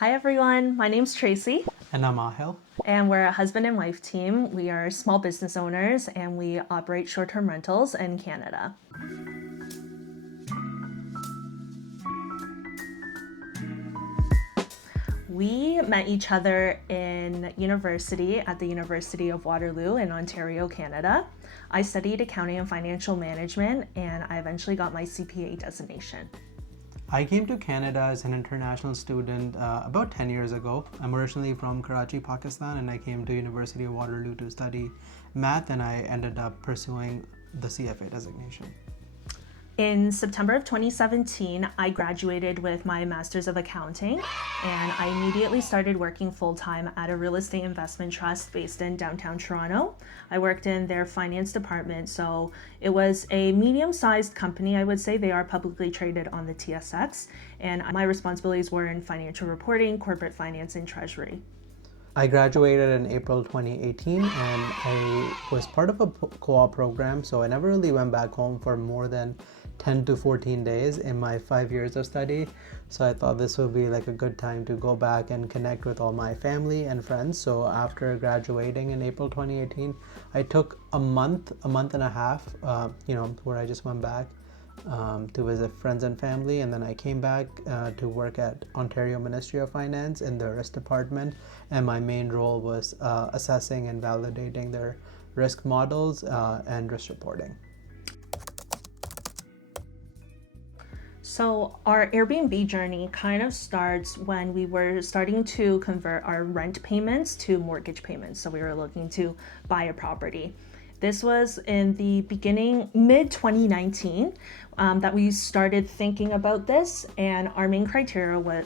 Hi everyone, my name's Tracey, And I'm Aahil. and we're a husband and wife team. We are small business owners and we operate short-term rentals in Canada. We met each other in university at the University of Waterloo in Ontario, Canada. I studied accounting and financial management, and I eventually got my CPA designation. I came to Canada as an international student about 10 years ago. I'm originally from Karachi, Pakistan, and I came to University of Waterloo to study math, and I ended up pursuing the CFA designation. In September of 2017, I graduated with my Master's of Accounting, and I immediately started working full-time at a real estate investment trust based in downtown Toronto. I worked in their finance department, so it was a medium-sized company, I would say. They are publicly traded on the TSX, and my responsibilities were in financial reporting, corporate finance, and treasury. I graduated in April 2018 and I was part of a co-op program, so I never really went back home for more than 10 to 14 days in my 5 years of study. So I thought this would be like a good time to go back and connect with all my family and friends. So after graduating in April 2018, I took a month and a half, where I just went back to visit friends and family, and then I came back to work at Ontario Ministry of Finance in the risk department, and my main role was assessing and validating their risk models and risk reporting. So our Airbnb journey kind of starts when we were starting to convert our rent payments to mortgage payments. So we were looking to buy a property. This was in the beginning, mid 2019, that we started thinking about this. And our main criteria there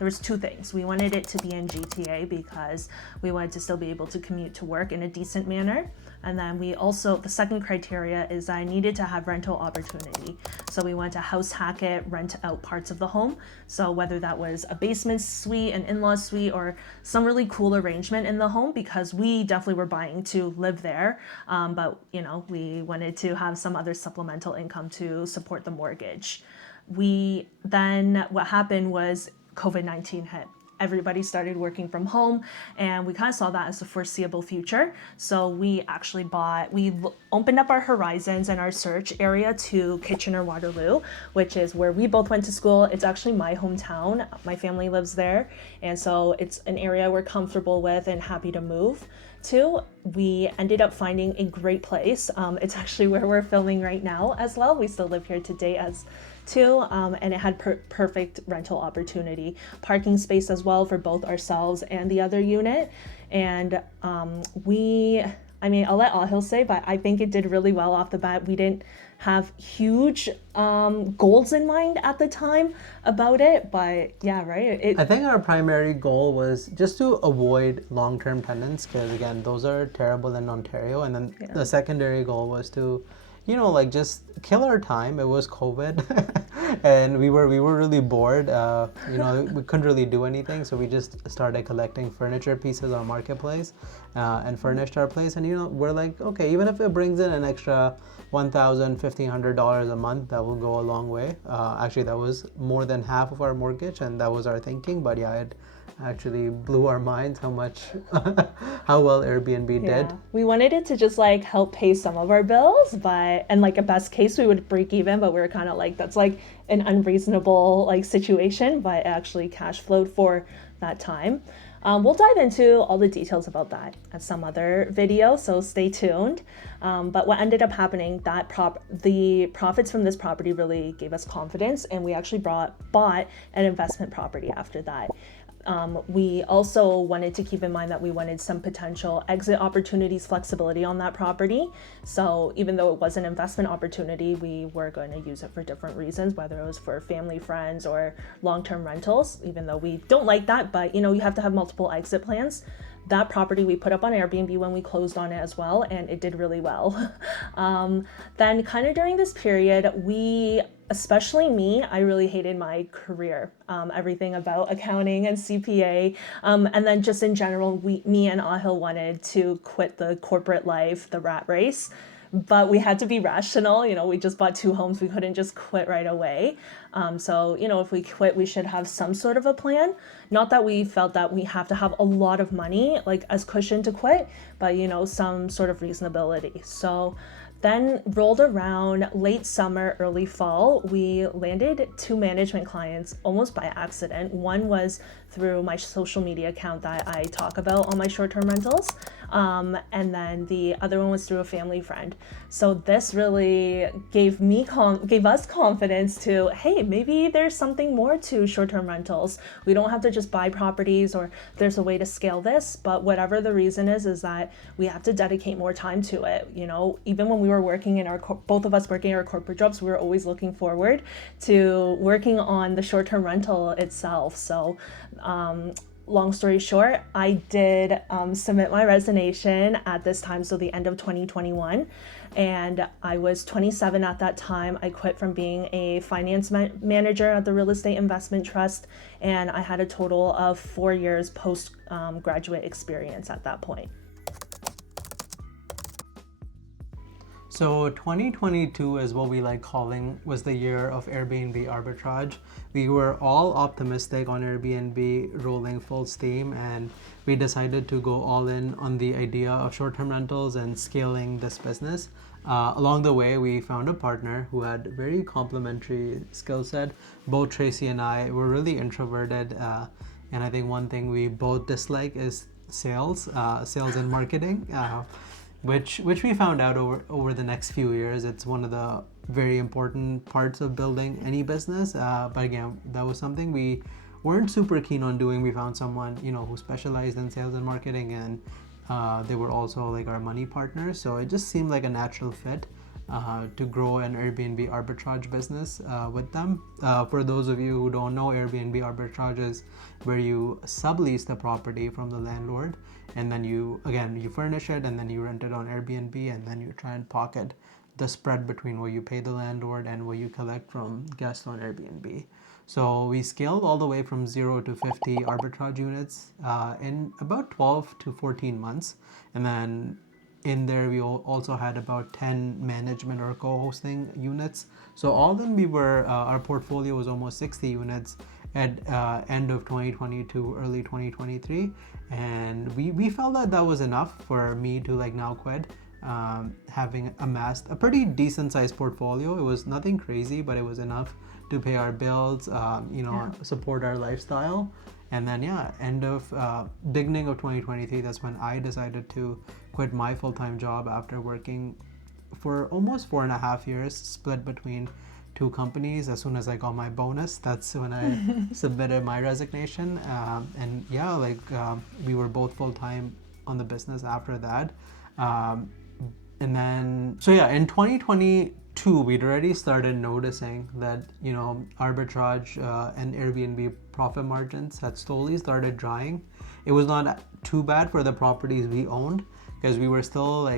was two things. We wanted it to be in GTA because we wanted to still be able to commute to work in a decent manner. And then the second criteria is I needed to have rental opportunity. So we wanted to house hack it, rent out parts of the home. So whether that was a basement suite, an in-law suite, or some really cool arrangement in the home, because we definitely were buying to live there. But we wanted to have some other supplemental income to support the mortgage. What happened was COVID-19 hit. Everybody started working from home, and we kind of saw that as a foreseeable future. So we opened up our horizons and our search area to Kitchener-Waterloo, which is where we both went to school. It's actually my hometown. My family lives there, and so it's an area we're comfortable with and happy to move to. We ended up finding a great place. It's actually where we're filming right now as well. We still live here today as too, and it had perfect rental opportunity, parking space as well for both ourselves and the other unit. And I'll let Aahil say, but I think it did really well off the bat. We didn't have huge goals in mind at the time about it, but yeah, right? I think our primary goal was just to avoid long-term tenants, because again, those are terrible in Ontario. And then the secondary goal was to just kill our time. It was COVID and we were really bored. We couldn't really do anything, so we just started collecting furniture pieces on Marketplace and furnished our place. And we're like, okay, even if it brings in an extra $1,000-$1,500 a month, that will go a long way. Actually, that was more than half of our mortgage, and that was our thinking. But yeah, it actually blew our minds how well Airbnb did. We wanted it to just help pay some of our bills, and a best case we would break even, but we were kind of like, that's an unreasonable situation, but it actually cash flowed for that time. We'll dive into all the details about that at some other video, so stay tuned. But what ended up happening, the profits from this property really gave us confidence, and we actually bought an investment property after that. We also wanted to keep in mind that we wanted some potential exit opportunities, flexibility on that property. So even though it was an investment opportunity, we were going to use it for different reasons, whether it was for family, friends, or long-term rentals, even though we don't like that, but you have to have multiple exit plans. That property we put up on Airbnb when we closed on it as well, and it did really well. Then kind of during this period, especially me, I really hated my career, everything about accounting and CPA. And then just in general, me and Aahil wanted to quit the corporate life, the rat race. But we had to be rational. We just bought 2 homes. We couldn't just quit right away. So, if we quit, we should have some sort of a plan. Not that we felt that we have to have a lot of money, like as cushion to quit, but, some sort of reasonability. So then rolled around late summer, early fall, we landed 2 management clients almost by accident. One was through my social media account that I talk about on my short-term rentals. And then the other one was through a family friend. So this really gave us confidence to, hey, maybe there's something more to short-term rentals. We don't have to just buy properties, or there's a way to scale this. But whatever the reason is that we have to dedicate more time to it. Even when we were working in both of us working our corporate jobs, we were always looking forward to working on the short-term rental itself. So long story short, I did submit my resignation at this time, so the end of 2021. And I was 27 at that time. I quit from being a finance manager at the Real Estate Investment Trust, and I had a total of 4 years post-graduate experience at that point. So 2022 is what we like calling was the year of Airbnb arbitrage. We were all optimistic on Airbnb rolling full steam, and we decided to go all in on the idea of short-term rentals and scaling this business. Along the way, we found a partner who had very complementary skill set. Both Tracey and I were really introverted, and I think one thing we both dislike is sales and marketing. Which we found out over the next few years. It's one of the very important parts of building any business. But again, that was something we weren't super keen on doing. We found someone, who specialized in sales and marketing, and they were also like our money partners. So it just seemed like a natural fit to grow an Airbnb arbitrage business with them. For those of you who don't know, Airbnb arbitrage is where you sublease the property from the landlord, and then you furnish it, and then you rent it on Airbnb, and then you try and pocket the spread between what you pay the landlord and what you collect from guests on Airbnb. So we scaled all the way from 0 to 50 arbitrage units in about 12 to 14 months. And then in there, we also had about 10 management or co-hosting units. So all in, our portfolio was almost 60 units at end of 2022, early 2023. And we felt that was enough for me to now quit, having amassed a pretty decent sized portfolio. It was nothing crazy, but it was enough to pay our bills, support our lifestyle. And then, beginning of 2023, that's when I decided to quit my full-time job after working for almost 4.5 years, split between 2 companies. As soon as I got my bonus, that's when I submitted my resignation. We were both full-time on the business after that. In 2022, we'd already started noticing that, arbitrage and Airbnb profit margins had slowly started drying. It was not too bad for the properties we owned, because we were still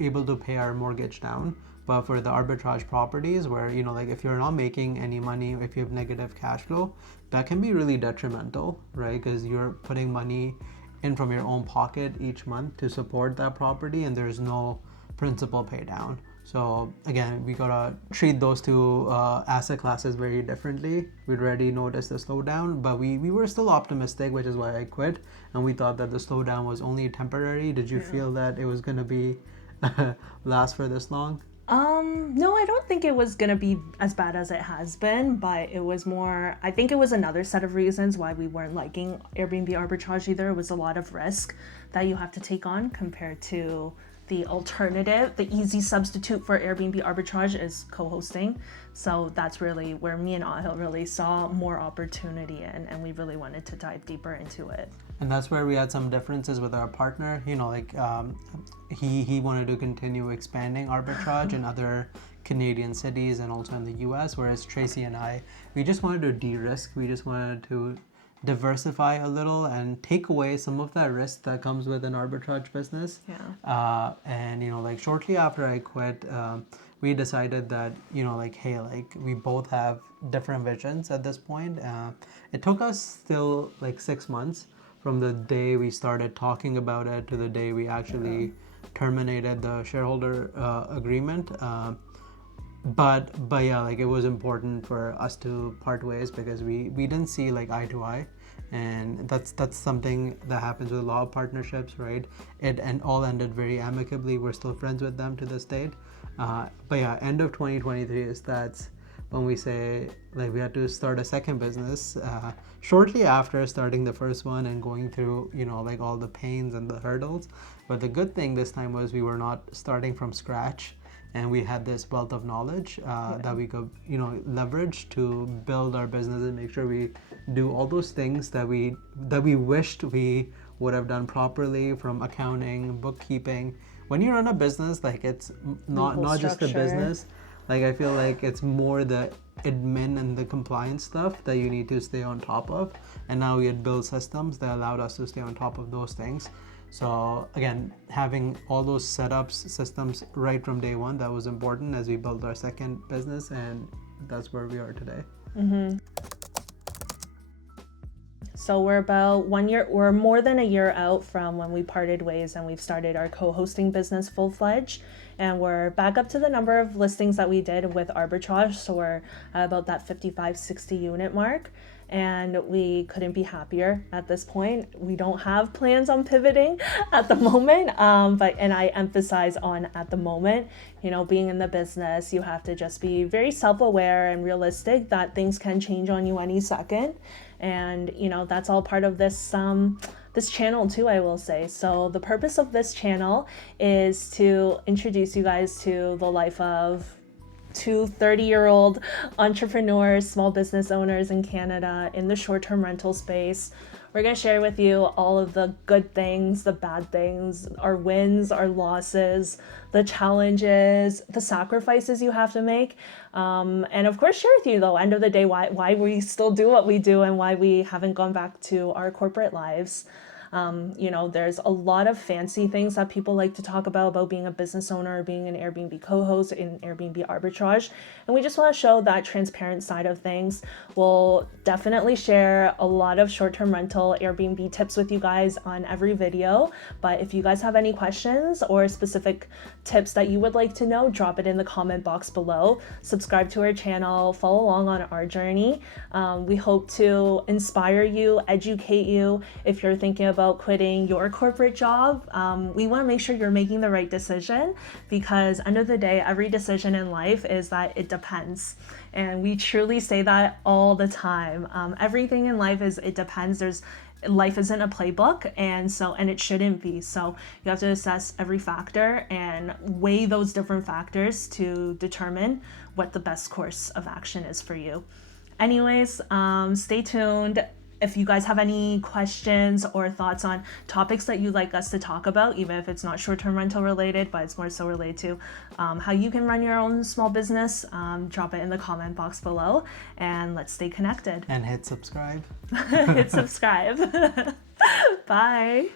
able to pay our mortgage down. But for the arbitrage properties where, if you're not making any money, if you have negative cash flow, that can be really detrimental, right? Because you're putting money in from your own pocket each month to support that property, and there's no principal pay down. So again, we gotta treat those 2 asset classes very differently. We'd already noticed the slowdown, but we were still optimistic, which is why I quit. And we thought that the slowdown was only temporary. Did you feel that it was gonna be last for this long? No, I don't think it was gonna be as bad as it has been, but it was more, I think it was another set of reasons why we weren't liking Airbnb arbitrage either. It was a lot of risk that you have to take on compared to the alternative. The easy substitute for Airbnb arbitrage is co-hosting. So that's really where me and Aahil really saw more opportunity in, and we really wanted to dive deeper into it. And that's where we had some differences with our partner. He wanted to continue expanding arbitrage in other Canadian cities and also in the US, whereas Tracey and I, we just wanted to de-risk. We just wanted to diversify a little and take away some of that risk that comes with an arbitrage business. Shortly after I quit, we decided that, we both have different visions at this point. It took us still 6 months from the day we started talking about it to the day we actually terminated the shareholder agreement. but yeah, like it was important for us to part ways because we didn't see like eye to eye, and that's something that happens with a lot of partnerships, right? It and all ended very amicably. We're still friends with them to this date. But yeah, end of 2023 is that's when we say like we had to start a second business shortly after starting the first one and going through, you know, like all the pains and the hurdles. But the good thing this time was we were not starting from scratch, and we had this wealth of knowledge that we could, you know, leverage to build our business and make sure we do all those things that we wished we would have done properly, from accounting, bookkeeping. When you run a business, like it's not just the business. Like I feel like it's more the admin and the compliance stuff that you need to stay on top of. And now we had built systems that allowed us to stay on top of those things. So again, having all those setups, systems right from day one, that was important as we built our second business, and that's where we are today. So we're more than a year out from when we parted ways and we've started our co-hosting business full-fledged, and we're back up to the number of listings that we did with Arbitrage. So we're at about that 55-60 unit mark, and we couldn't be happier at this point. We don't have plans on pivoting at the moment, and I emphasize on at the moment. You know, being in the business, you have to just be very self-aware and realistic that things can change on you any second. And you know, that's all part of this this channel too, I will say. So the purpose of this channel is to introduce you guys to the life of two 30-year-old entrepreneurs, small business owners in Canada in the short-term rental space. We're going to share with you all of the good things, the bad things, our wins, our losses, the challenges, the sacrifices you have to make. And of course, share with you, though, end of the day, why we still do what we do and why we haven't gone back to our corporate lives. You know, there's a lot of fancy things that people like to talk about being a business owner or being an Airbnb co-host in Airbnb Arbitrage. And we just want to show that transparent side of things. We'll definitely share a lot of short-term rental Airbnb tips with you guys on every video. But if you guys have any questions or specific tips that you would like to know, drop it in the comment box below. Subscribe to our channel, follow along on our journey. We hope to inspire you, educate you if you're thinking about quitting your corporate job. We want to make sure you're making the right decision, because end of the day, every decision in life is that it depends. And we truly say that all the time. Everything in life is it depends. Life isn't a playbook, and it shouldn't be. So you have to assess every factor and weigh those different factors to determine what the best course of action is for you. Anyways, stay tuned. If you guys have any questions or thoughts on topics that you'd like us to talk about, even if it's not short-term rental related, but it's more so related to how you can run your own small business, drop it in the comment box below, and let's stay connected. And hit subscribe. Hit subscribe. Bye.